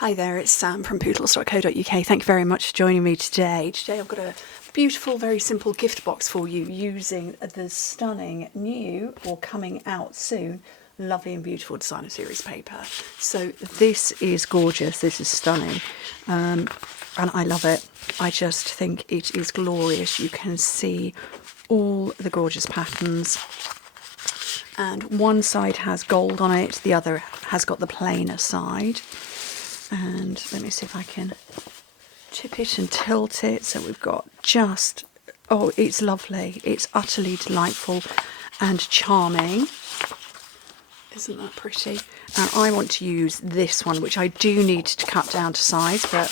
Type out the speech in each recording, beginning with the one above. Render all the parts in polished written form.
Hi there, it's Sam from Pootles.co.uk. Thank you very much for joining me today. Today I've got a beautiful, very simple gift box for you using the stunning new or coming out soon lovely and beautiful designer series paper. So this is gorgeous, this is stunning, and I love it. I just think it is glorious. You can see all the gorgeous patterns, and one side has gold on it, the other has got the plainer side. And let me see if I can tip it and tilt it. So we've got just, oh, it's lovely. It's utterly delightful and charming. Isn't that pretty? And I want to use this one, which I do need to cut down to size, but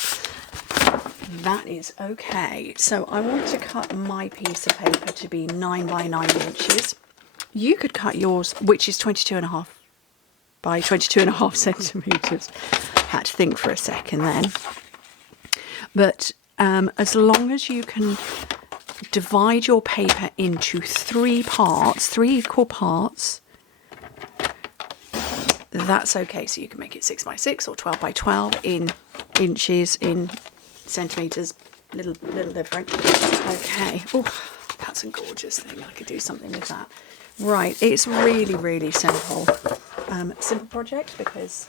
that is okay. So I want to cut my piece of paper to be 9 by 9 inches. You could cut yours, which is 22.5 by 22.5 centimetres. Had to think for a second then. But as long as you can divide your paper into 3 parts, 3 equal parts, that's okay. So you can make it 6 by 6 or 12 by 12 in inches, in centimetres, little different. Okay. Oh, that's a gorgeous thing. I could do something with that. Right, it's really, really simple. Simple project because,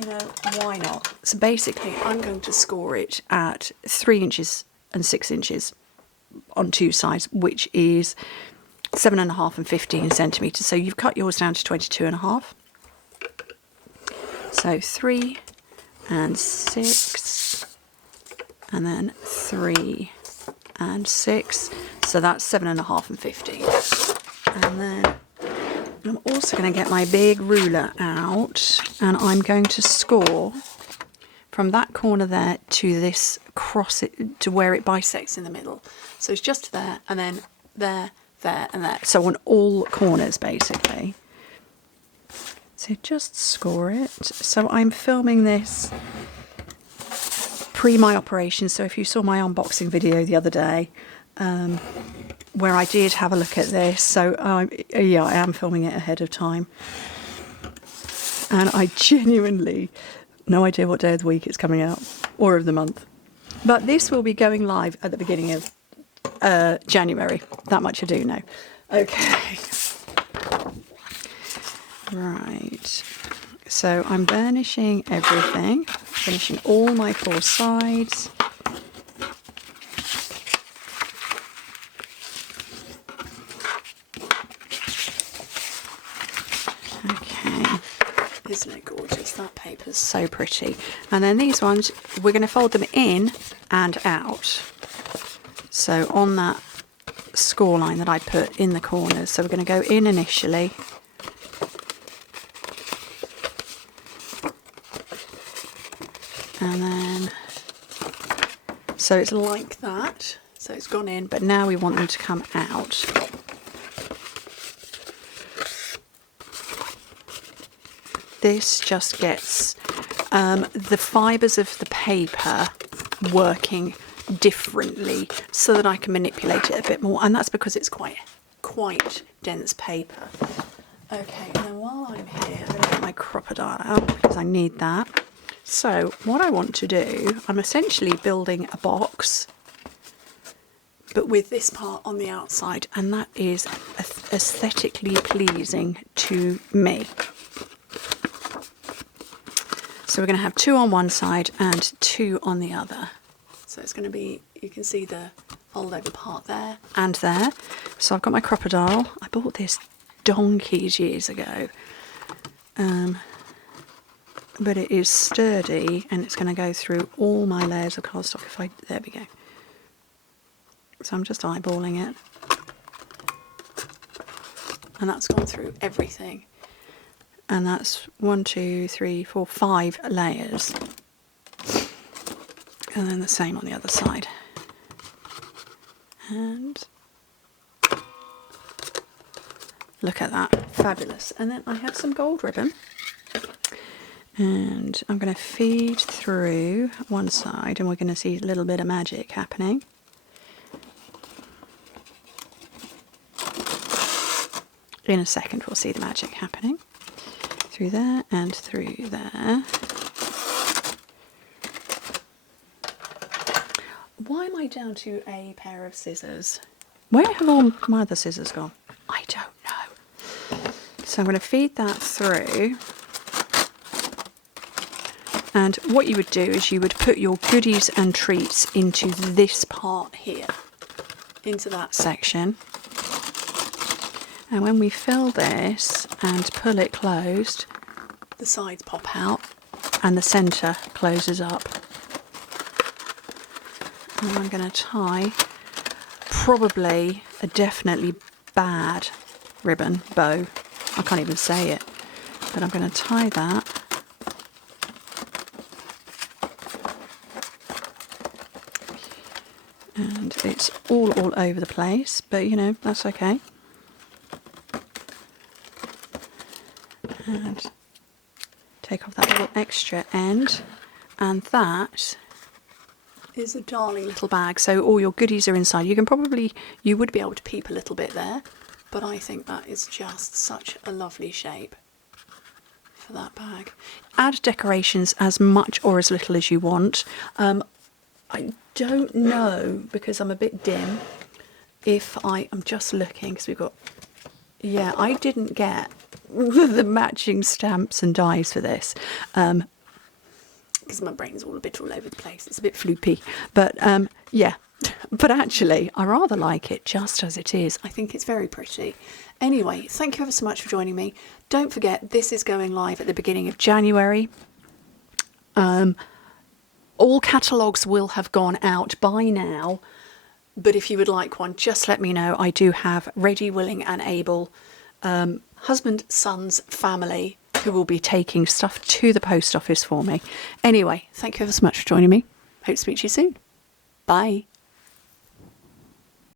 you know, why not? So basically I'm going to score it at 3 inches and 6 inches on 2 sides, which is 7.5 and 15 centimetres. So you've cut yours down to 22.5. So 3 and 6, and then 3 and 6. So that's 7.5 and 15. And then I'm also going to get my big ruler out, and I'm going to score from that corner there to this cross it to where it bisects in the middle. So it's just there, and then there, there, and there. So on all corners basically. So just score it. So I'm filming this pre my operation. So if you saw my unboxing video the other day, where I did have a look at this, so yeah, I am filming it ahead of time, and I genuinely no idea what day of the week it's coming out or of the month, but this will be going live at the beginning of January, that much I do know. Okay, right, so I'm burnishing everything, finishing all my 4 sides. Isn't it gorgeous? That paper's so pretty. And then these ones, we're going to fold them in and out. So on that score line that I put in the corners, so we're going to go in initially. And then, so it's like that. So it's gone in, but now we want them to come out. This just gets the fibres of the paper working differently so that I can manipulate it a bit more, and that's because it's quite dense paper. Okay, and then while I'm here, I'm going to get my crocodile out because I need that. So what I want to do, I'm essentially building a box, but with this part on the outside, and that is aesthetically pleasing to me. So we're going to have 2 on one side and 2 on the other. So it's going to be, you can see the fold over part there and there. So I've got my crocodile. I bought this donkeys years ago. But it is sturdy, and it's going to go through all my layers of cardstock. There we go. So I'm just eyeballing it. And that's gone through everything. And that's 1, 2, 3, 4, 5 layers. And then the same on the other side. And look at that, fabulous. And then I have some gold ribbon. And I'm going to feed through one side, and we're going to see a little bit of magic happening. In a second we'll see the magic happening. Through there and through there. right down to a pair of scissors. Where have all my other scissors gone? I don't know. So I'm going to feed that through. And what you would do is you would put your goodies and treats into this part here, into that section. And when we fill this and pull it closed, the sides pop out and the centre closes up. And I'm going to tie probably a definitely bad ribbon bow. I can't even say it, but I'm going to tie that. And it's all over the place, but you know, that's okay. And take off that little extra end, and that is a darling little bag. So all your goodies are inside. You would be able to peep a little bit there, but I think that is just such a lovely shape for that bag. Add decorations as much or as little as you want. I don't know, because I'm a bit dim, if I'm just looking, because we've got, yeah, I didn't get the matching stamps and dies for this, because my brain's all over the place. It's a bit floopy, but yeah, but actually I rather like it just as it is. I think it's very pretty. Anyway, thank you ever so much for joining me. Don't forget, this is going live at the beginning of January. All catalogues will have gone out by now, but if you would like one, just let me know. I do have ready, willing and able husband, sons, family who will be taking stuff to the post office for me. Anyway, thank you ever so much for joining me. Hope to speak to you soon. Bye.